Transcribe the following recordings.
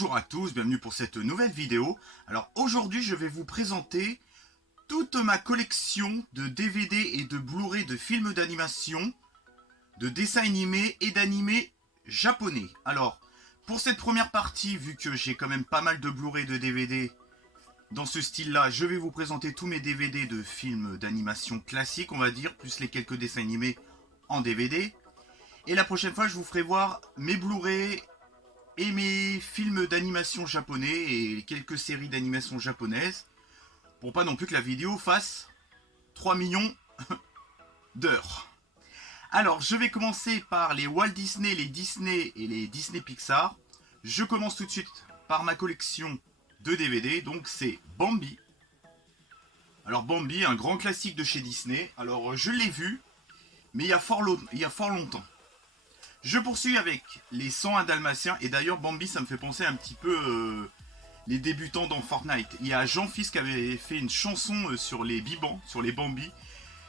Bonjour à tous, bienvenue pour cette nouvelle vidéo. Alors aujourd'hui je vais vous présenter toute ma collection de DVD et de Blu-ray de films d'animation, de dessins animés et d'animés japonais. Alors pour cette première partie, vu que j'ai quand même pas mal de Blu-ray et de DVD dans ce style-là, je vais vous présenter tous mes DVD de films d'animation classiques, on va dire, plus les quelques dessins animés en DVD. Et la prochaine fois je vous ferai voir mes Blu-ray et mes films d'animation japonais et quelques séries d'animation japonaises, pour pas non plus que la vidéo fasse 3 millions d'heures. Alors je vais commencer par les Walt Disney, les Disney et les Disney Pixar. Je commence tout de suite par ma collection de DVD, donc c'est Bambi. Alors Bambi, un grand classique de chez Disney. Alors je l'ai vu, mais il y a fort longtemps. Je poursuis avec les 101 Dalmatiens. Et d'ailleurs, Bambi, ça me fait penser un petit peu les débutants dans Fortnite. Il y a Jean-Fils qui avait fait une chanson sur les Bibans, sur les Bambi.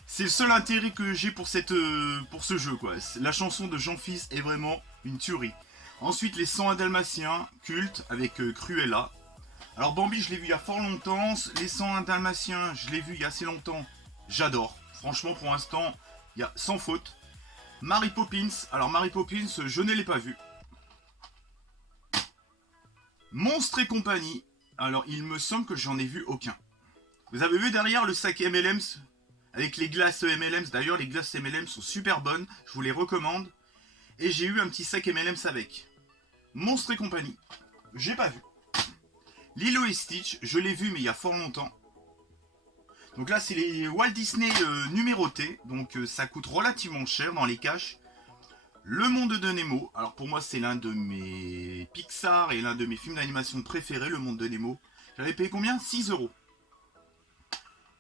C'est le seul intérêt que j'ai pour ce jeu, quoi. La chanson de Jean-Fils est vraiment une tuerie. Ensuite, les 101 Dalmatiens, culte, avec Cruella. Alors Bambi, je l'ai vu il y a fort longtemps. Les 101 Dalmatiens, je l'ai vu il y a assez longtemps. J'adore. Franchement, pour l'instant, il y a sans faute. Mary Poppins, alors Mary Poppins, je ne l'ai pas vu. Monstres et compagnie, alors il me semble que j'en ai vu aucun. Vous avez vu derrière le sac M&M's avec les glaces M&M's, d'ailleurs les glaces M&M's sont super bonnes, je vous les recommande. Et j'ai eu un petit sac M&M's avec. Monstres et compagnie, j'ai pas vu. Lilo et Stitch, je l'ai vu mais il y a fort longtemps. Donc là c'est les Walt Disney numérotés, donc ça coûte relativement cher dans les caches. Le Monde de Nemo, alors pour moi c'est l'un de mes Pixar et l'un de mes films d'animation préférés, Le Monde de Nemo. J'avais payé combien? 6 €.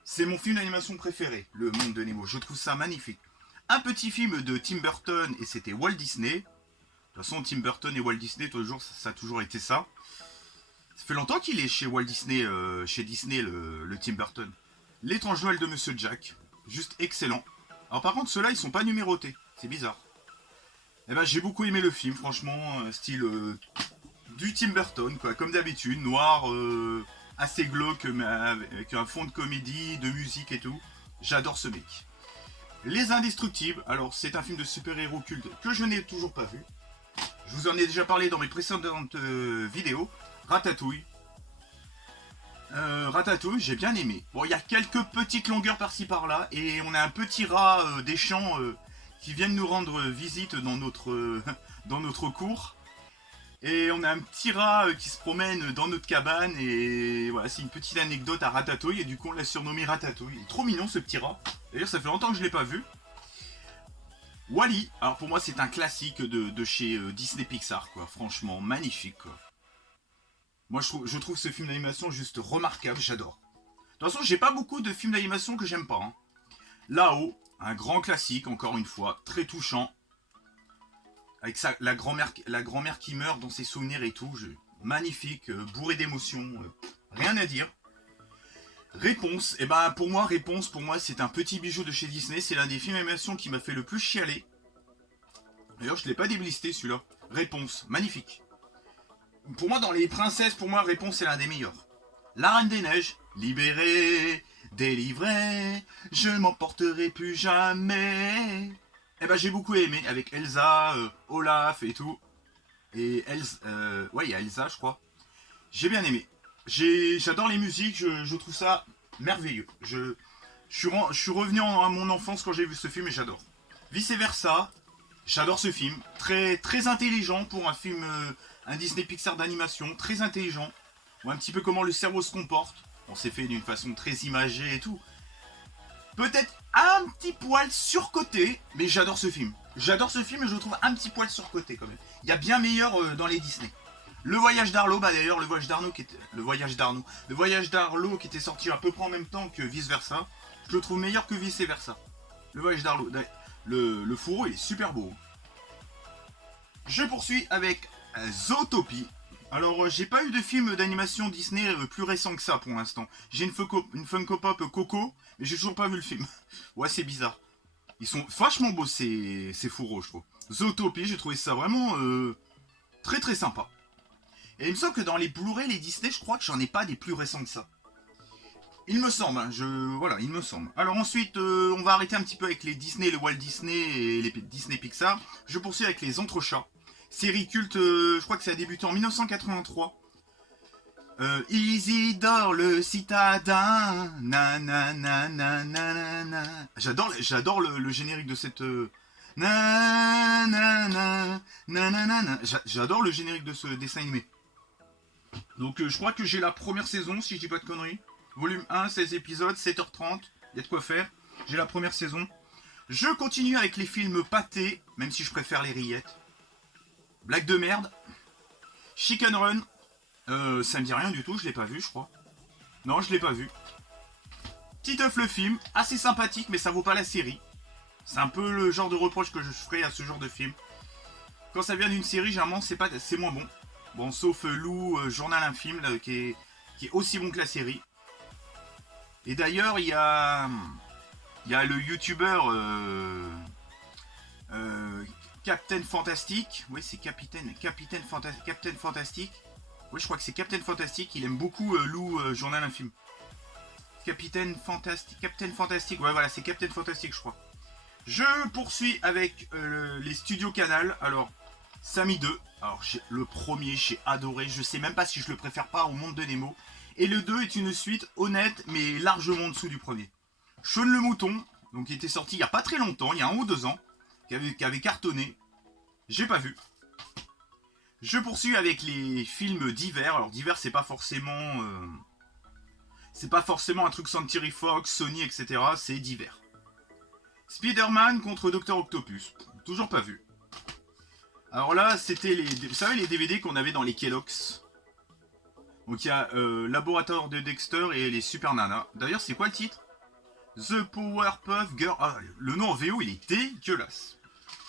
C'est mon film d'animation préféré, Le Monde de Nemo, je trouve ça magnifique. Un petit film de Tim Burton et c'était Walt Disney. De toute façon Tim Burton et Walt Disney, ça a toujours été ça. Ça fait longtemps qu'il est chez Walt Disney, chez Disney le Tim Burton. L'étrange Noël de Monsieur Jack, juste excellent. Alors par contre ceux-là ils sont pas numérotés, c'est bizarre. Eh ben j'ai beaucoup aimé le film, franchement, style du Tim Burton quoi, comme d'habitude, noir, assez glauque mais avec un fond de comédie, de musique et tout. J'adore ce mec. Les Indestructibles, alors c'est un film de super-héros culte que je n'ai toujours pas vu. Je vous en ai déjà parlé dans mes précédentes vidéos. Ratatouille. Ratatouille, j'ai bien aimé. Bon, il y a quelques petites longueurs par-ci par-là, et on a un petit rat des champs qui viennent nous rendre visite dans notre cour. Et on a un petit rat qui se promène dans notre cabane, et voilà, c'est une petite anecdote à Ratatouille, et du coup on l'a surnommé Ratatouille. Il est trop mignon ce petit rat. D'ailleurs, ça fait longtemps que je l'ai pas vu. Wall-E, alors pour moi c'est un classique de chez Disney Pixar, quoi. Franchement, magnifique, quoi. Moi, je trouve ce film d'animation juste remarquable, j'adore. De toute façon, j'ai pas beaucoup de films d'animation que j'aime pas. Hein. Là-haut, un grand classique, encore une fois, très touchant. Avec la grand-mère qui meurt dans ses souvenirs et tout. Magnifique, bourré d'émotions, rien à dire. Réponse, et ben pour moi, c'est un petit bijou de chez Disney. C'est l'un des films d'animation qui m'a fait le plus chialer. D'ailleurs, je l'ai pas déblisté celui-là. Réponse, magnifique. Pour moi, dans les princesses, Réponse c'est l'un des meilleurs. La Reine des Neiges, libérée, délivrée, je m'emporterai plus jamais. Eh ben j'ai beaucoup aimé avec Elsa, Olaf et tout. Et ouais, il y a Elsa, je crois. J'ai bien aimé. J'adore les musiques, je trouve ça merveilleux. Je suis revenu à mon enfance quand j'ai vu ce film et j'adore. Vice versa, j'adore ce film. Très, très intelligent pour un film. Un Disney Pixar d'animation, très intelligent. Ou un petit peu comment le cerveau se comporte. On s'est fait d'une façon très imagée et tout. Peut-être un petit poil surcoté, mais j'adore ce film. J'adore ce film et je le trouve un petit poil surcoté quand même. Il y a bien meilleur dans les Disney. Le Voyage d'Arlo, bah d'ailleurs le Voyage d'Arlo qui était sorti à peu près en même temps que Vice Versa. Je le trouve meilleur que Vice Versa. Le Voyage d'Arlo, le fourreau il est super beau. Je poursuis avec Zootopie. Alors, j'ai pas eu de film d'animation Disney plus récent que ça pour l'instant. J'ai une Funko Pop Coco, mais j'ai toujours pas vu le film. Ouais, c'est bizarre. Ils sont vachement beaux ces fourreaux, je trouve. Zootopie, j'ai trouvé ça vraiment très très sympa. Et il me semble que dans les Blu-ray, les Disney, je crois que j'en ai pas des plus récents que ça. Il me semble, hein, voilà, il me semble. Alors ensuite, on va arrêter un petit peu avec les Disney, le Walt Disney et les Disney Pixar. Je poursuis avec les Entrechats. Série culte, je crois que ça a débuté en 1983. Isidore le citadin, nanana. J'adore le générique de cette nanana. J'adore le générique de ce dessin animé. Donc je crois que j'ai la première saison, si je dis pas de conneries. Volume 1, 16 épisodes, 7h30, il y a de quoi faire. J'ai la première saison. Je continue avec les films pâtés, même si je préfère les rillettes. Blague de merde. Chicken Run. Ça me dit rien du tout, je l'ai pas vu, je crois. Non, je l'ai pas vu. Titeuf le film, assez sympathique, mais ça vaut pas la série. C'est un peu le genre de reproche que je ferai à ce genre de film. Quand ça vient d'une série, généralement, c'est moins bon. Bon, sauf Lou, Journal Infime, là, qui est aussi bon que la série. Et d'ailleurs, il y a le youtubeur Captain Fantastic. Oui, c'est Captain Fantastic. Oui, je crois que c'est Captain Fantastic. Il aime beaucoup Lou, Journal Infime. Captain Fantastic. Ouais, voilà, c'est Captain Fantastic, je crois. Je poursuis avec les studios Canal. Alors, Samy 2. Alors, le premier, j'ai adoré. Je sais même pas si je le préfère pas au Monde de Nemo. Et le 2 est une suite honnête, mais largement en dessous du premier. Shaun le Mouton, donc qui était sorti il y a pas très longtemps, il y a 1 ou 2 ans, qui avait cartonné. J'ai pas vu. Je poursuis avec les films d'hiver. Alors d'hiver, c'est pas forcément un truc Century Fox, Sony, etc. C'est d'hiver. Spider-Man contre Dr Octopus. Toujours pas vu. Alors là, c'était vous savez, les DVD qu'on avait dans les Kellogg's. Donc il y a Laboratoire de Dexter et les Super Nana. D'ailleurs, c'est quoi le titre? The Powerpuff Girl. Ah, le nom en VO, il est dégueulasse.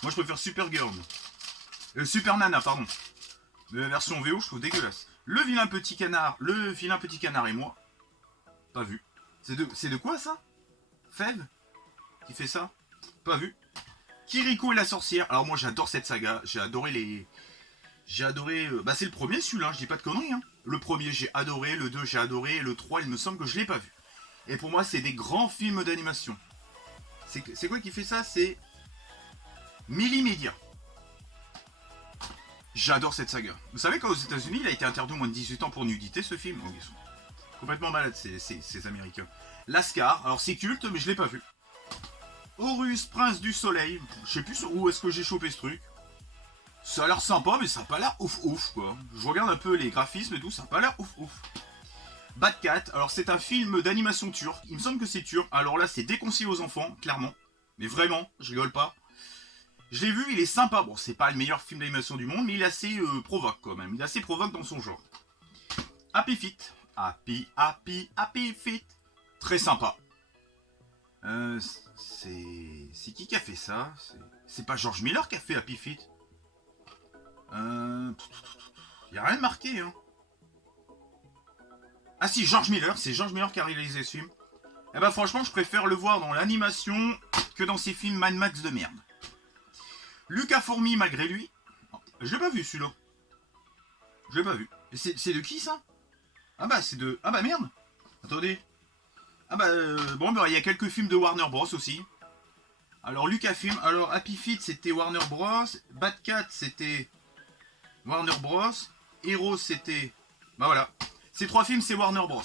Moi, je préfère Super Girl. Super Nana, pardon. La version VO, je trouve dégueulasse. Le vilain petit canard et moi. Pas vu. C'est de quoi ça? Fève qui fait ça? Pas vu. Kiriko et la sorcière. Alors moi, j'adore cette saga. J'ai adoré bah c'est le premier celui-là, je dis pas de conneries. Hein. Le premier, j'ai adoré. Le 2, j'ai adoré. Et le 3, il me semble que je l'ai pas vu. Et pour moi, c'est des grands films d'animation. C'est quoi qui fait ça? C'est Millimedia. J'adore cette saga. Vous savez qu'aux États-Unis, il a été interdit au moins de 18 ans pour nudité, ce film. Oh, ils sont complètement malades, ces Américains. Lascar, alors c'est culte, mais je l'ai pas vu. Horus, Prince du Soleil. Je sais plus où est-ce que j'ai chopé ce truc. Ça a l'air sympa, mais ça a pas l'air ouf quoi. Je regarde un peu les graphismes et tout, ça a pas l'air ouf. Bad Cat, alors c'est un film d'animation turc. Il me semble que c'est turc. Alors là, c'est déconseillé aux enfants, clairement. Mais vraiment, je rigole pas. Je l'ai vu, il est sympa. Bon, c'est pas le meilleur film d'animation du monde, mais il est assez provoque quand même. Il est assez provoque dans son genre. Happy Feet. Happy Feet. Très sympa. C'est qui a fait ça? C'est pas George Miller qui a fait Happy Feet? Y a rien de marqué, hein. Ah si, George Miller, c'est George Miller qui a réalisé ce film. Eh ben franchement, je préfère le voir dans l'animation que dans ces films Mad Max de merde. Lucas Fourmi, malgré lui. Je l'ai pas vu celui-là. Je l'ai pas vu. C'est de qui ça? Ah bah c'est de... Ah bah merde. Attendez. Ah bah bon bah il y a quelques films de Warner Bros aussi. Alors Lucasfilm, alors Happy Feet c'était Warner Bros, Bad Cat c'était Warner Bros, Heroes c'était... Bah voilà. Ces 3 films c'est Warner Bros.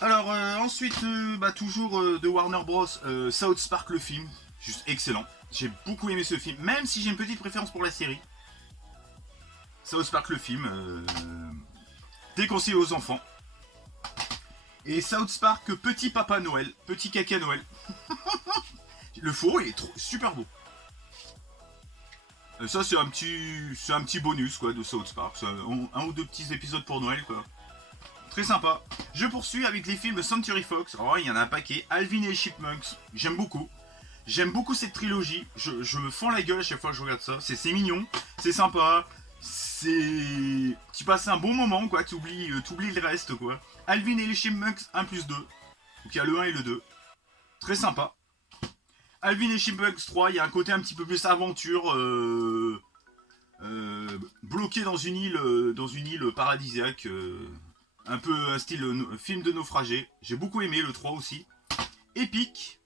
Alors ensuite, bah, toujours de Warner Bros, South Park le film. Juste excellent. J'ai beaucoup aimé ce film, même si j'ai une petite préférence pour la série. South Park le film, déconseillé aux enfants. Et South Park Petit Papa Noël, Petit Caca Noël. Le fourreau il est super beau. Ça c'est un petit bonus quoi de South Park. Un ou 2 petits épisodes pour Noël quoi. Très sympa. Je poursuis avec les films Century Fox. Alors il y en a un paquet. Alvin et les Chipmunks. J'aime beaucoup. J'aime beaucoup cette trilogie. Je me fends la gueule à chaque fois que je regarde ça. C'est mignon. C'est sympa. Tu passes un bon moment quoi. T'oublies le reste quoi. Alvin et les Chipmunks 1+2. Donc il y a le 1 et le 2. Très sympa. Alvin et Chipmunks 3. Il y a un côté un petit peu plus aventure. bloqué dans une île paradisiaque, un peu un style film de naufragé. J'ai beaucoup aimé le 3 aussi. Épique.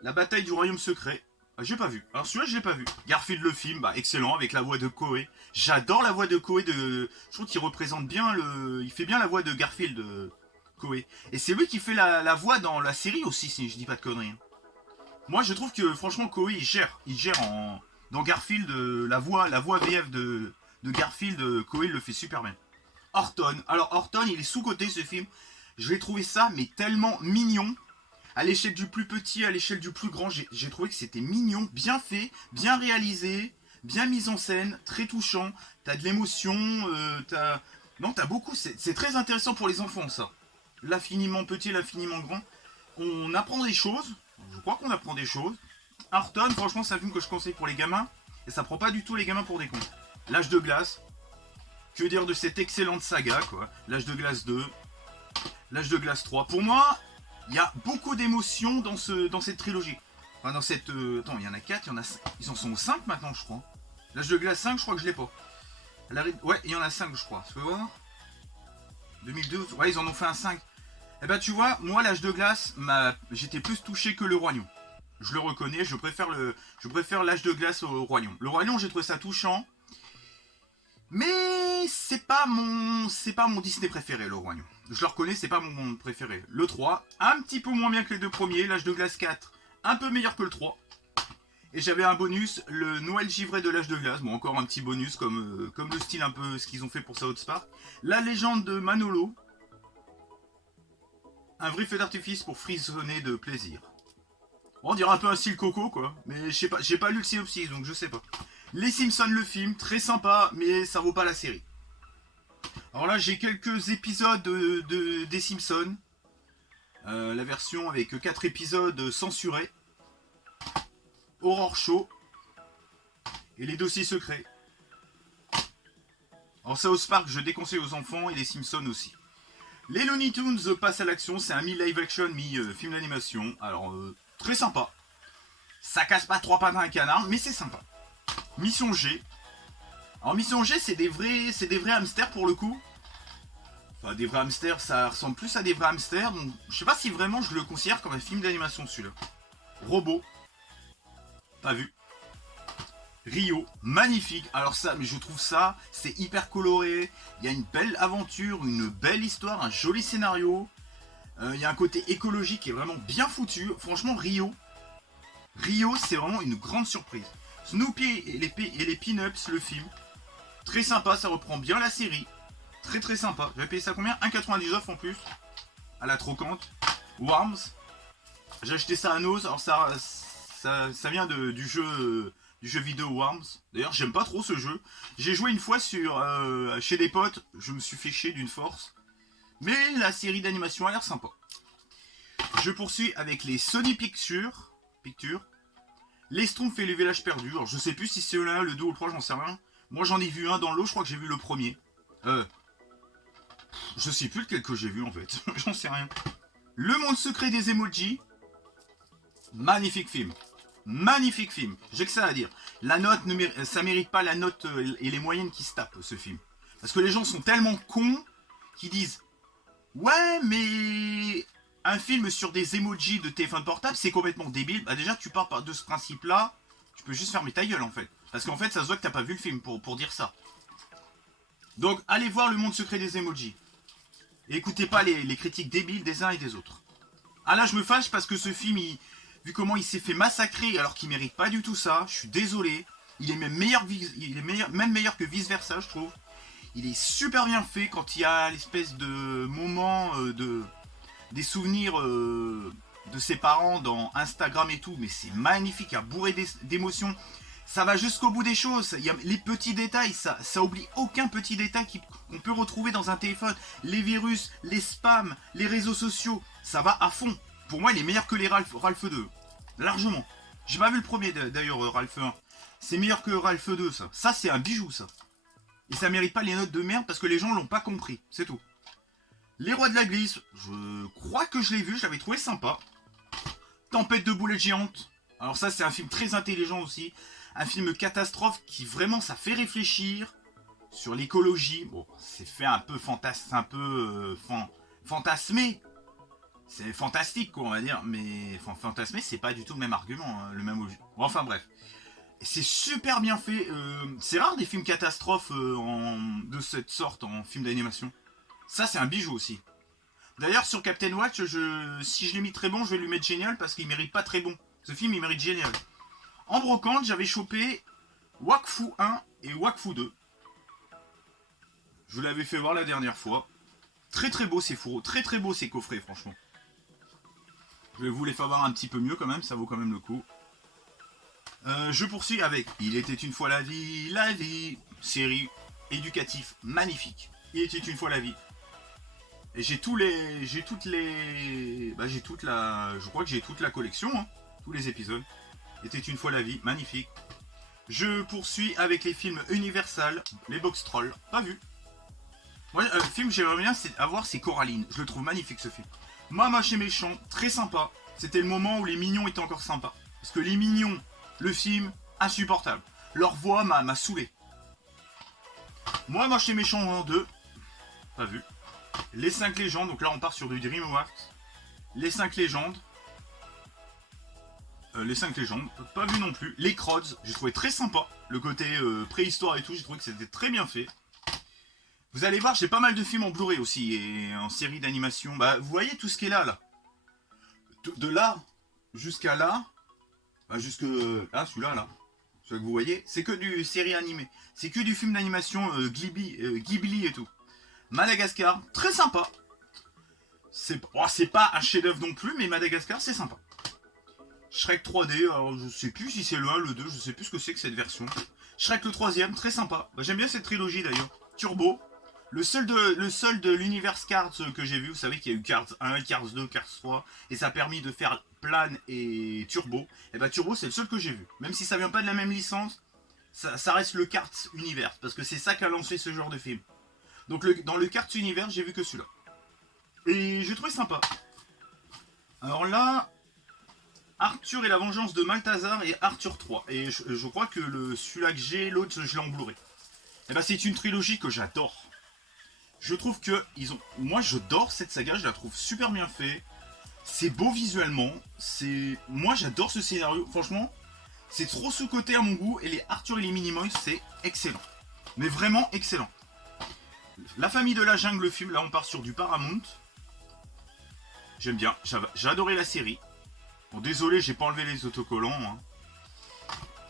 La bataille du royaume secret. Ah, j'ai pas vu. Alors celui-là, je l'ai pas vu. Garfield le film, bah excellent avec la voix de Koé. J'adore la voix de Koé de. Je trouve qu'il représente bien le. Il fait bien la voix de Garfield Koé. Et c'est lui qui fait la voix dans la série aussi, si je dis pas de conneries. Hein. Moi, je trouve que franchement, Koé il gère en dans Garfield la voix VF de Garfield. Koé le fait super bien. Horton. Alors Horton, il est sous-coté ce film. Je l'ai trouvé ça, mais tellement mignon. À l'échelle du plus petit, à l'échelle du plus grand, j'ai trouvé que c'était mignon, bien fait, bien réalisé, bien mis en scène, très touchant. T'as de l'émotion, t'as... Non, t'as beaucoup, c'est très intéressant pour les enfants, ça. L'infiniment petit, l'infiniment grand. On apprend des choses, je crois qu'on apprend des choses. Horton, franchement, c'est un film que je conseille pour les gamins, et ça prend pas du tout les gamins pour des cons. L'âge de glace, que dire de cette excellente saga, quoi. L'âge de glace 2, l'âge de glace 3. Pour moi... Il y a beaucoup d'émotions dans cette trilogie. Enfin, dans cette... Attends, il y en a 4, il y en a 5. Ils en sont au 5 maintenant, je crois. L'âge de glace 5, je crois que je l'ai pas. Ouais, il y en a 5, je crois. Tu peux voir 2012. Ouais, ils en ont fait un 5. Eh ben, tu vois, moi, l'âge de glace, j'étais plus touché que le Roi Lion. Je le reconnais, je préfère l'âge de glace au Roi Lion. Le Roi Lion, j'ai trouvé ça touchant. Mais c'est pas mon Disney préféré, le Roi Lion. Je le reconnais, c'est pas mon préféré. Le 3, un petit peu moins bien que les deux premiers. L'âge de glace 4, un peu meilleur que le 3. Et j'avais un bonus, le Noël givré de l'âge de glace. Bon, encore un petit bonus, comme le style un peu ce qu'ils ont fait pour South Park. La légende de Manolo. Un vrai feu d'artifice pour frissonner de plaisir. Bon, on dirait un peu un style Coco, quoi. Mais j'ai pas lu le synopsis, donc je sais pas. Les Simpsons, le film, très sympa, mais ça vaut pas la série. Alors là, j'ai quelques épisodes des Simpsons. La version avec 4 épisodes censurés. Horror Show. Et les dossiers secrets. Alors South Park, je déconseille aux enfants et les Simpsons aussi. Les Looney Tunes passent à l'action. C'est un mi-live action, mi-film d'animation. Alors, très sympa. Ça casse pas 3 pattes à un canard, mais c'est sympa. Mission G. Alors Mission G, c'est des vrais hamsters pour le coup. Enfin, des vrais hamsters, ça ressemble plus à des vrais hamsters. Donc, je sais pas si vraiment je le considère comme un film d'animation celui-là. Robot. Pas vu. Rio, magnifique. Alors ça, mais je trouve ça, c'est hyper coloré. Il y a une belle aventure, une belle histoire, un joli scénario. Il y a un côté écologique qui est vraiment bien foutu. Franchement, Rio, c'est vraiment une grande surprise. Snoopy et les Peanuts, le film. Très sympa, ça reprend bien la série. Très très sympa. J'avais payé ça combien? 1,99 en plus. À la trocante. Worms. J'ai acheté ça à Nose. Alors ça vient du jeu vidéo Worms. D'ailleurs, j'aime pas trop ce jeu. J'ai joué une fois chez des potes. Je me suis fait chier d'une force. Mais la série d'animation a l'air sympa. Je poursuis avec les Sony Pictures. Les Schtroumpfs et les Villages Perdus. Alors je sais plus si c'est là, le 2 ou le 3, j'en sais rien. Moi j'en ai vu un dans l'eau, je crois que j'ai vu le premier. Je sais plus lequel que j'ai vu en fait. J'en sais rien. Le monde secret des emojis. Magnifique film. Magnifique film. J'ai que ça à dire. La note, ça mérite pas la note et les moyennes qui se tapent ce film. Parce que les gens sont tellement cons qu'ils disent ouais mais un film sur des emojis de téléphone portable c'est complètement débile. Bah déjà tu pars de ce principe là, tu peux juste fermer ta gueule en fait. Parce qu'en fait ça se voit que t'as pas vu le film pour dire ça. Donc allez voir le monde secret des emojis. Et écoutez pas les critiques débiles des uns et des autres. Ah là je me fâche parce que ce film, vu comment il s'est fait massacrer alors qu'il mérite pas du tout ça, je suis désolé. Il est même meilleur que Vice Versa je trouve. Il est super bien fait quand il y a l'espèce de moment des souvenirs de ses parents dans Instagram et tout. Mais c'est magnifique, il y a bourré d'émotions. Ça va jusqu'au bout des choses. Il y a les petits détails, ça oublie aucun petit détail qu'on peut retrouver dans un téléphone. Les virus, les spams, les réseaux sociaux, ça va à fond. Pour moi, il est meilleur que les Ralph 2. Largement. J'ai pas vu le premier d'ailleurs, Ralph 1. C'est meilleur que Ralph 2, ça. Ça, c'est un bijou, ça. Et ça mérite pas les notes de merde parce que les gens l'ont pas compris. C'est tout. Les Rois de la Glisse, je crois que je l'ai vu, je l'avais trouvé sympa. Tempête de boulettes géantes. Alors ça, c'est un film très intelligent aussi. Un film catastrophe qui vraiment, ça fait réfléchir sur l'écologie. Bon, c'est fait un peu fantasmé. C'est fantastique, quoi, on va dire. Mais fantasmé, c'est pas du tout le même argument, hein, le même objet. Bon, enfin bref. C'est super bien fait. C'est rare des films catastrophes de cette sorte en film d'animation. Ça, c'est un bijou aussi. D'ailleurs, sur Captain Watch, si je l'ai mis très bon, je vais lui mettre génial parce qu'il mérite pas très bon. Ce film, il mérite génial. En brocante, j'avais chopé Wakfu 1 et Wakfu 2. Je vous l'avais fait voir la dernière fois. Très très beau ces fourreaux, très très beau ces coffrets, franchement. Je vais vous les faire voir un petit peu mieux quand même, ça vaut quand même le coup. Je poursuis avec Il était une fois la vie, série éducative magnifique. Il était une fois la vie. Et je crois que j'ai toute la collection, hein, tous les épisodes. Il était une fois la vie, magnifique. Je poursuis avec les films Universal, les Box Trolls, pas vu. Ouais, le film que j'aimerais bien avoir, c'est Coraline. Je le trouve magnifique ce film. Mama chez méchant, très sympa. C'était le moment où les mignons étaient encore sympas. Parce que les mignons, le film, insupportable. Leur voix m'a saoulé. Moi chez méchant en 2, pas vu. Les 5 légendes, donc là on part sur du DreamWorks. Les 5 légendes. Pas vu non plus. Les Crods, j'ai trouvé très sympa. Le côté préhistoire et tout, j'ai trouvé que c'était très bien fait. Vous allez voir, j'ai pas mal de films en Blu-ray aussi, et en série d'animation. Bah, vous voyez tout ce qui est là. De là jusqu'à là, bah jusque là, celui-là, là. Celui que vous voyez, c'est que du série animée. C'est que du film d'animation Ghibli et tout. Madagascar, très sympa. C'est pas un chef-d'œuvre non plus, mais Madagascar, c'est sympa. Shrek 3D, alors je sais plus si c'est le 1, le 2, je sais plus ce que c'est que cette version. Shrek le 3ème, très sympa. Bah, j'aime bien cette trilogie d'ailleurs. Turbo. Le seul de l'univers Cars que j'ai vu, vous savez qu'il y a eu Cars 1, Cars 2, Cars 3, et ça a permis de faire Plan et Turbo. Et bah Turbo c'est le seul que j'ai vu. Même si ça vient pas de la même licence, ça reste le Cars Univers, parce que c'est ça qui a lancé ce genre de film. Donc dans le Cars Univers, j'ai vu que celui-là. Et j'ai trouvé sympa. Alors là, Arthur et la vengeance de Malthazar et Arthur 3. Et je crois que celui-là que j'ai, l'autre je l'ai en Blu-ray. Et bah c'est une trilogie que j'adore. Je trouve que moi j'adore cette saga, je la trouve super bien faite. C'est beau visuellement. Moi j'adore ce scénario. Franchement, c'est trop sous-coté à mon goût. Et les Arthur et les Minimoys, c'est excellent. Mais vraiment excellent. La famille de la jungle, le film, là on part sur du Paramount. J'aime bien, j'ai adoré la série. Bon désolé, j'ai pas enlevé les autocollants. Hein.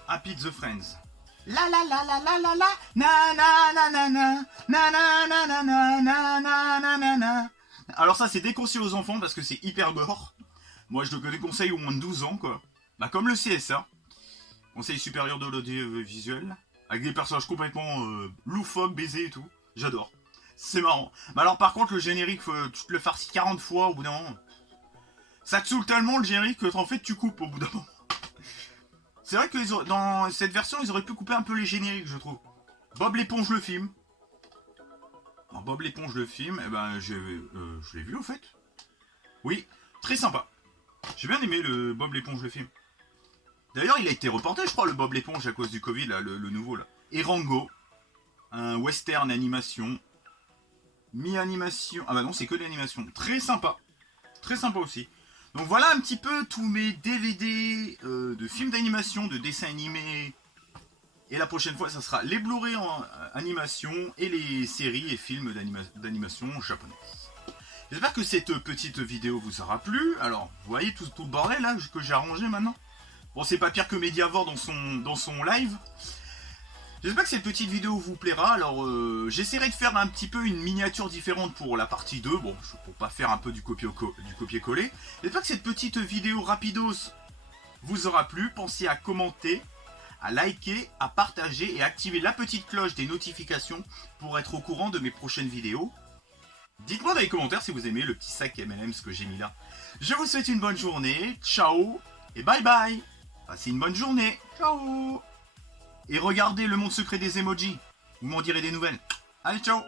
Happy the Friends. La la la la la la la na na na na na na na na na na na na na na. Alors ça c'est déconseillé aux enfants parce que c'est hyper gore. Moi je le déconseille au moins de 12 ans quoi. Bah comme le CSA, Conseil supérieur de l'audiovisuel, avec des personnages complètement loufoques, baisés et tout. J'adore. C'est marrant. Mais alors par contre le générique, tu te le farcis 40 fois au bout d'un moment. Ça te saoule tellement le générique que en fait tu coupes au bout d'un moment. C'est vrai que dans cette version, ils auraient pu couper un peu les génériques, je trouve. Bob l'éponge le film. Alors, Bob l'éponge le film, eh ben, je l'ai vu au fait. Oui, très sympa. J'ai bien aimé le Bob l'éponge le film. D'ailleurs, il a été reporté, je crois, le Bob l'éponge à cause du Covid, là, le nouveau là. Et Rango, un western animation. Mi-animation. Ah bah non, c'est que l'animation. Très sympa. Très sympa aussi. Donc voilà un petit peu tous mes DVD de films d'animation, de dessins animés. Et la prochaine fois, ça sera les Blu-ray en animation et les séries et films d'animation japonaises. J'espère que cette petite vidéo vous aura plu. Alors, vous voyez tout le bordel là que j'ai arrangé maintenant. Bon, c'est pas pire que Mediavore dans son live. J'espère que cette petite vidéo vous plaira. Alors, j'essaierai de faire un petit peu une miniature différente pour la partie 2. Bon, pour pas faire un peu du copier-coller. J'espère que cette petite vidéo rapidos vous aura plu. Pensez à commenter, à liker, à partager et à activer la petite cloche des notifications pour être au courant de mes prochaines vidéos. Dites-moi dans les commentaires si vous aimez le petit sac M&M's que j'ai mis là. Je vous souhaite une bonne journée. Ciao et bye bye. Passez une bonne journée. Ciao. Et regardez le monde secret des emojis. Vous m'en direz des nouvelles. Allez, ciao.